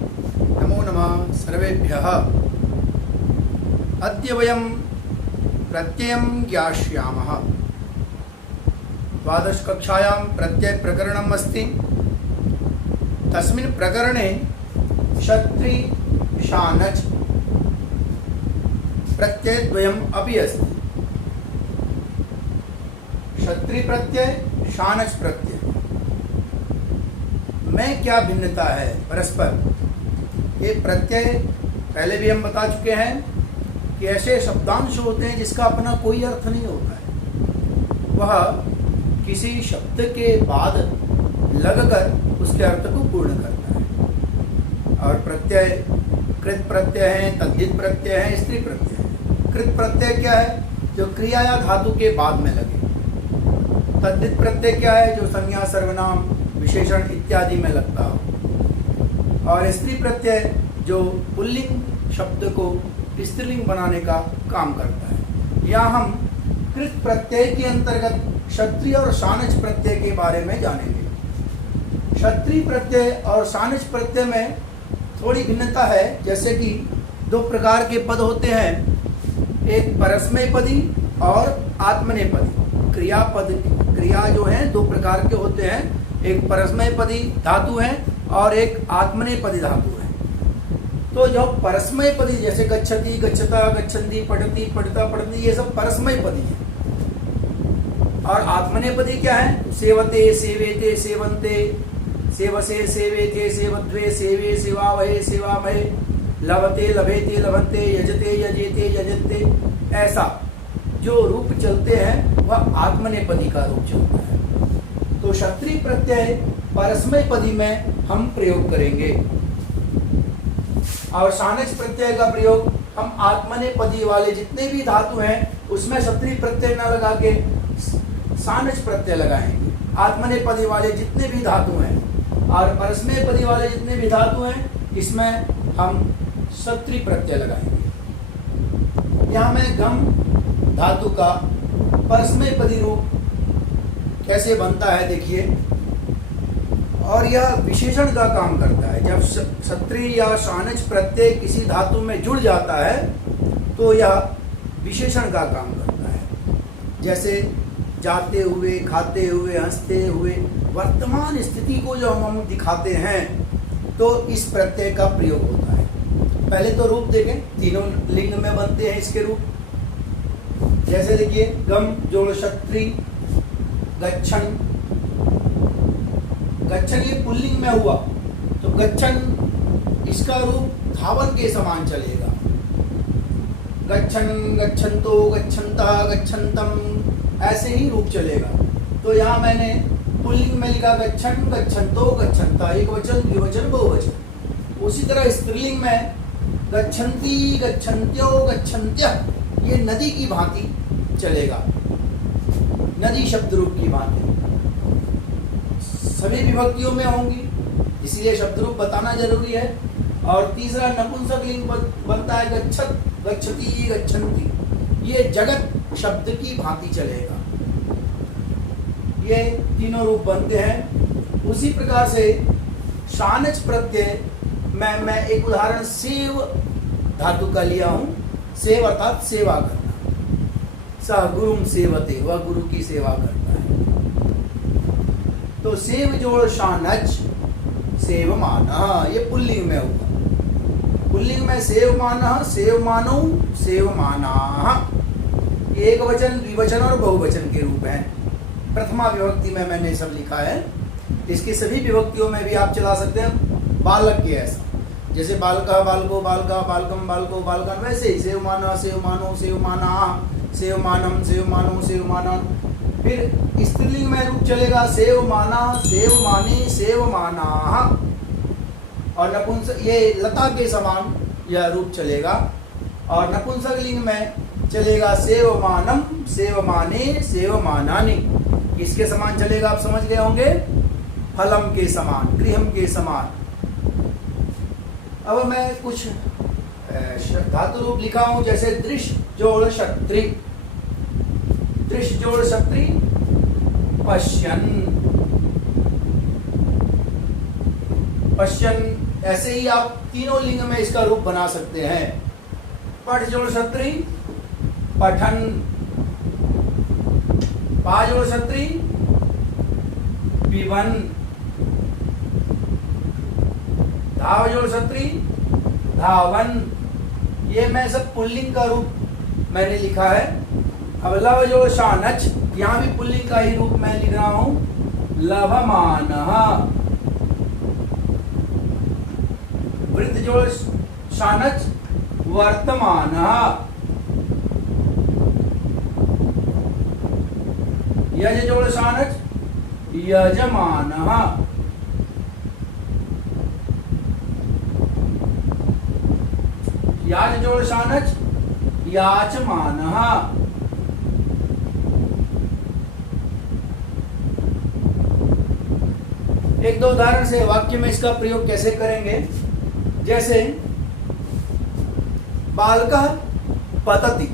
नमो नमः सर्वेभ्यः। अद्य वयं प्रत्ययं ज्ञास्यामः। द्वादशकक्षायां प्रत्ययप्रकरणम् अस्ति। तस्मिन् प्रकरणे क्षत्रि शानच् प्रत्ययद्वयम् अपि अस्ति। क्षत्रि प्रत्यय, शानच् प्रत्यय में क्या भिन्नता है परस्पर? ये प्रत्यय पहले भी हम बता चुके हैं कि ऐसे शब्दांश होते हैं जिसका अपना कोई अर्थ नहीं होता है। वह किसी शब्द के बाद लगकर उसके अर्थ को पूर्ण करता है। और प्रत्यय कृत प्रत्यय है, तद्धित प्रत्यय है, स्त्री प्रत्यय है। कृत प्रत्यय क्या है? जो क्रिया या धातु के बाद में लगे। तद्धित प्रत्यय क्या है? जो संज्ञा, सर्वनाम, विशेषण इत्यादि में लगता हो। और स्त्री प्रत्यय जो पुल्लिंग शब्द को स्त्रीलिंग बनाने का काम करता है। यहाँ हम कृत प्रत्यय के अंतर्गत क्षत्रिय और शानच् प्रत्यय के बारे में जानेंगे। क्षत्रिय प्रत्यय और शानच् प्रत्यय में थोड़ी भिन्नता है। जैसे कि दो प्रकार के पद होते हैं, एक परस्मैपदी और आत्मनेपदी। क्रिया जो है दो प्रकार के होते हैं, एक परस्मैपदी धातु है और एक आत्मनेपदी धातु है। तो जो परस्मैपदी जैसे गच्छति, गच्छता, गच्छन्ति, पठति, पठता, पठति, ये सब परस्मैपदी है। और आत्मनेपदी क्या है? सेवते, सेवेते, सेवन्ते, सेवसे, सेवेते, सेवध्वे, सेवे, सेवावहे, सेवामहे, लभते, लभेते, लभन्ते, यजते, यजेते, यजन्ते। ऐसा जो रूप चलते हैं वह आत्मनेपदी का रूप चलता है। तो क्षत्रिय प्रत्यय परस्मैपदी में हम प्रयोग करेंगे और शानच् प्रत्यय का प्रयोग हम आत्मनेपदी वाले जितने भी धातु हैं उसमें क्षत्रिय प्रत्यय न लगा के शानच् प्रत्यय लगाएंगे। आत्मनेपदी वाले जितने भी धातु हैं और परस्मैपदी वाले जितने भी धातु हैं इसमें हम क्षत्रिय प्रत्यय लगाएंगे। यहाँ मैं गम धातु का परस्मैपदी रूप कैसे बनता है देखिए। और यह विशेषण का काम करता है। जब क्षत्रिय या शानच् प्रत्यय किसी धातु में जुड़ जाता है तो यह विशेषण का काम करता है। जैसे जाते हुए, खाते हुए, हंसते हुए, वर्तमान स्थिति को जो हम दिखाते हैं तो इस प्रत्यय का प्रयोग होता है। पहले तो रूप देखें, तीनों लिंग में बनते हैं इसके रूप। जैसे देखिए गम जोड़ क्षत्रि, गच्छन। गच्छन ये पुल्लिंग में हुआ तो गच्छन इसका रूप धावन के समान चलेगा। गच्छन, गच्छन्तो, गच्छन्तः, गच्छन्तम, ऐसे ही रूप चलेगा। तो यहाँ मैंने पुल्लिंग में लिखा गच्छन, गच्छन्तो, गच्छन्तः, एक वचन, द्विवचन, बहुवचन। उसी तरह स्त्रीलिंग में गच्छन्ति, गच्छन्त्यो, गच्छन्त्यः, ये नदी की भांति चलेगा, नदी शब्द रूप की भांति। सभी विभक्तियों में होंगी इसलिए शब्द रूप बताना जरूरी है। और तीसरा नपुंसक लिंग बनता है गच्छत, गच्छति, गच्छन्ति, ये जगत शब्द की भांति चलेगा। ये तीनों रूप बनते हैं। उसी प्रकार से शानच् प्रत्यय में मैं एक उदाहरण सेव धातु का लिया हूं। सेव अर्थात सेवा करना। सह गुरुम सेवते, वह गुरु की सेवा करता है। तो सेव जोड़ शानच्, सेवमानः, ये पुल्लिंग में होगा। पुल्लिंग में सेवमानः, सेवमानौ, सेवमानाः, एक वचन, द्विवचन और बहुवचन के रूप हैं। प्रथमा विभक्ति में मैंने सब लिखा है। इसकी सभी विभक्तियों में भी आप चला सकते हैं। बालक के ऐसा जैसे बालका, बालको, बालका, बालकम, बालको, बालकन, वैसे ही सेवमानः, सेवमानो, सेवमानाः, सेवमानम, सेवमानो, सेवमानन। फिर स्त्रीलिंग में रूप चलेगा सेवमाना, सेवमानी, सेवमानाः। और नपुंसक ये लता के समान यह रूप चलेगा। और नपुंसक लिंग में चलेगा सेवमानम, सेवमाने, सेवमानानि। किसके समान चलेगा आप समझ गए होंगे? फलम के समान, गृहम के समान। अब मैं कुछ धातु रूप लिखा हूं। जैसे दृश्य जोड़ क्षत्रि, दृश्य जोड़ क्षत्रि, पश्यन्, पश्यन् ऐसे ही आप तीनों लिंग में इसका रूप बना सकते हैं। पठ जोड़ क्षत्री पठन, पा जोड़ क्षत्री पिबन, धाव जोड़ क्षत्री धावन। ये मैं सब पुल्लिंग का रूप मैंने लिखा है। अब लव जोड़ शानच, यहाँ भी पुल्लिंग का ही रूप मैं लिख रहा हूं, लभमानः। वृत्त जोड़ शानच वर्तमानः। यज जोड़ शानच यजमानः। याज जोड़ शानच याचमानः। एक दो उदाहरण से वाक्य में इसका प्रयोग कैसे करेंगे। जैसे बालकः पतति,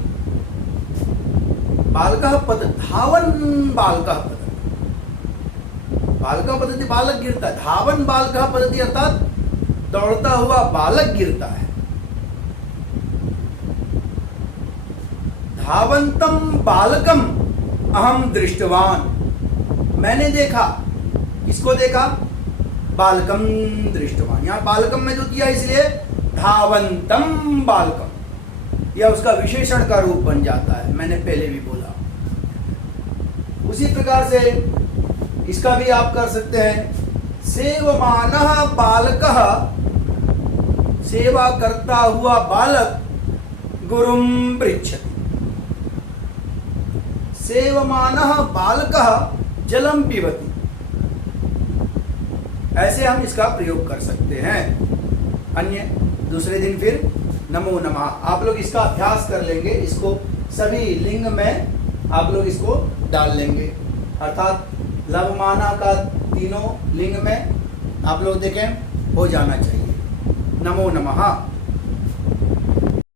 बालकः पतति, धावन बालकः पतति, बालकः पतति बालक गिरता है, धावन बालकः पतति अर्थात दौड़ता हुआ बालक गिरता है। धावंतम बालकम अहम दृष्टवान, मैंने देखा, किसको देखा, बालकम दृष्टवान। यहाँ बालकम में जो दिया इसलिए धावंतम बालकम, यह उसका विशेषण का रूप बन जाता है, मैंने पहले भी बोला। उसी प्रकार से इसका भी आप कर सकते हैं, सेवमानः बालकः, सेवा करता हुआ बालक गुरुम पृच्छति, सेवमानः बालकः जलम पिबति। ऐसे हम इसका प्रयोग कर सकते हैं। अन्य दूसरे दिन फिर नमो नमः आप लोग इसका अभ्यास कर लेंगे, इसको सभी लिंग में आप लोग इसको डाल लेंगे, अर्थात लवमाना का तीनों लिंग में आप लोग देखें हो जाना चाहिए। नमो नमः।